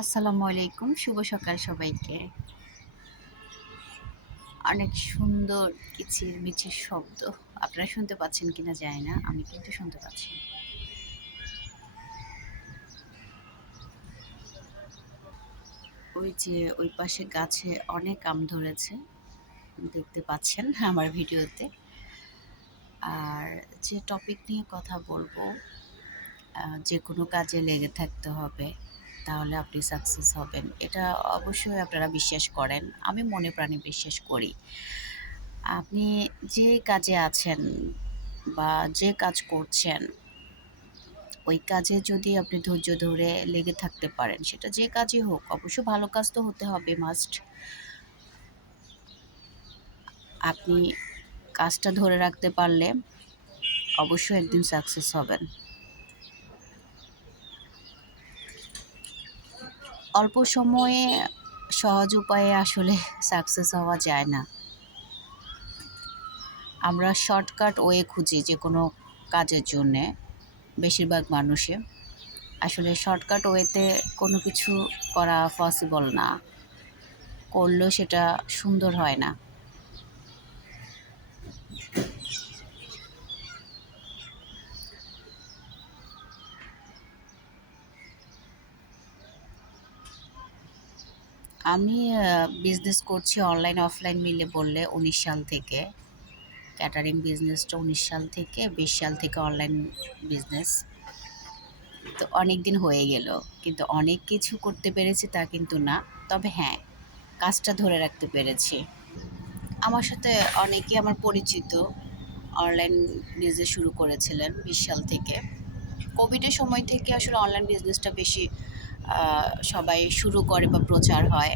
আসসালামু আলাইকুম, শুভ সকাল সবাইকে। অনেক সুন্দর কিচিরমিচির শব্দ। আপনারা শুনতে পাচ্ছেন কিনা জানি না, আমি কিন্তু শুনতে পাচ্ছি। ওই যে ওই পাশে গাছে অনেক আম ধরেছে, দেখতে পাচ্ছেন আমার ভিডিওতে। আর যে টপিক নিয়ে কথা বলবো, যে কোনো কাজে লেগে থাকতে হবে, তাহলে আপনি সাকসেস হবেন। এটা অবশ্যই আপনারা বিশ্বাস করেন, আমি মনে প্রাণে বিশ্বাস করি। আপনি যে কাজে আছেন বা যে কাজ করছেন, ওই কাজে যদি আপনি ধৈর্য ধরে লেগে থাকতে পারেন, সেটা যে কাজই হোক, অবশ্য ভালো কাজ তো হতে হবে মাস্ট। আপনি কাজটা ধরে রাখতে পারলে অবশ্যই একদিন সাকসেস হবেন। অল্প সময়ে সহজ উপায়ে আসলে সাকসেস হওয়া যায় না। আমরা শর্টকাট ওয়ে খুঁজি যে কোনো কাজের জন্যে, বেশিরভাগ মানুষে। আসলে শর্টকাট ওয়েতে কোনো কিছু করা পসিবল না, করলেও সেটা সুন্দর হয় না। আমি বিজনেস করছি অনলাইন অফলাইন মিলে বললে ১৯ সাল থেকে। ক্যাটারিং বিজনেসটা ১৯ সাল থেকে, ২০ সাল থেকে অনলাইন বিজনেস। তো অনেক দিন হয়ে গেল, কিন্তু অনেক কিছু করতে পেরেছি তা কিন্তু না। তবে হ্যাঁ, কাজটা ধরে রাখতে পেরেছি। আমার সাথে অনেকেই আমার পরিচিত অনলাইন বিজনেস শুরু করেছিলেন ২০ সাল থেকে। কোভিডের সময় থেকে আসলে অনলাইন বিজনেসটা বেশি সবাই শুরু করে বা প্রচার হয়।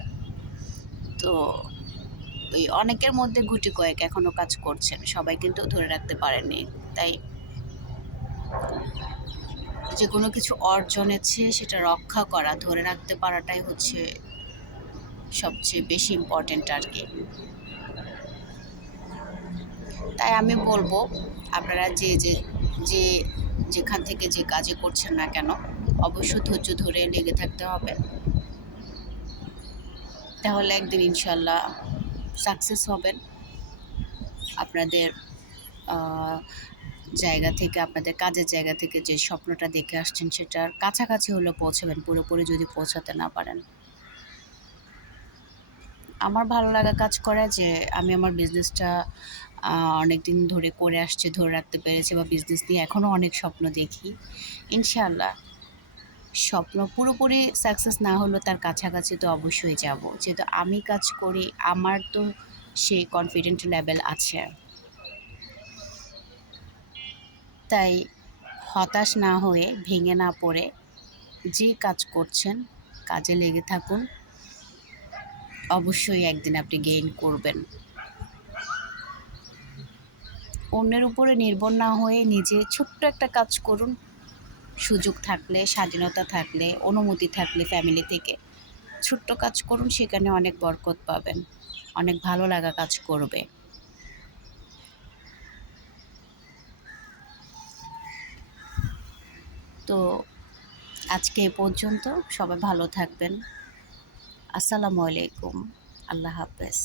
তো ওই অনেকের মধ্যে গুটি কয়েক এখনও কাজ করছেন, সবাই কিন্তু ধরে রাখতে পারেননি। তাই যে কোনো কিছু অর্জনের চেয়ে সেটা রক্ষা করা, ধরে রাখতে পারাটাই হচ্ছে সবচেয়ে বেশি ইম্পর্ট্যান্ট আর কি। তাই আমি বলবো, আপনারা যে যেখান থেকে যে কাজে করছেন না কেন, অবশ্যই ধৈর্য ধরে লেগে থাকতে হবে। তাহলে একদিন ইনশাল্লাহ সাকসেস হবেন। আপনাদের জায়গা থেকে, আপনাদের কাজের জায়গা থেকে যে স্বপ্নটা দেখে আসছেন, সেটার কাছাকাছি হলেও পৌঁছাবেন, পুরোপুরি যদি পৌঁছাতে না পারেন। আমার ভালো লাগা কাজ করে যে আমি আমার বিজনেসটা অনেক দিন ধরে করে আসছি, ধরে রাখতে পেরেছি, বা বিজনেস নিয়ে এখনও অনেক স্বপ্ন দেখি। ইনশাআল্লাহ স্বপ্ন পুরোপুরি সাকসেস না হলেও তার কাছাকাছি তো অবশ্যই যাব। যেহেতু আমি কাজ করি, আমার তো সেই কনফিডেন্ট লেভেল আছে। তাই হতাশ না হয়ে, ভেঙে না পড়ে, যে কাজ করছেন কাজে লেগে থাকুন। অবশ্যই একদিন আপনি গেইন করবেন। অন্যের উপরে নির্ভর না হয়ে নিজে ছোট্ট একটা কাজ করুন। সুযোগ থাকলে, স্বাধীনতা থাকলে, অনুমতি থাকলে ফ্যামিলি থেকে ছোট্ট কাজ করুন, সেখানে অনেক বরকত পাবেন, অনেক ভালো লাগা কাজ করবে। তো আজকে এ পর্যন্ত, সবাই ভালো থাকবেন। আসসালামু আলাইকুম, আল্লাহ হাফেজ।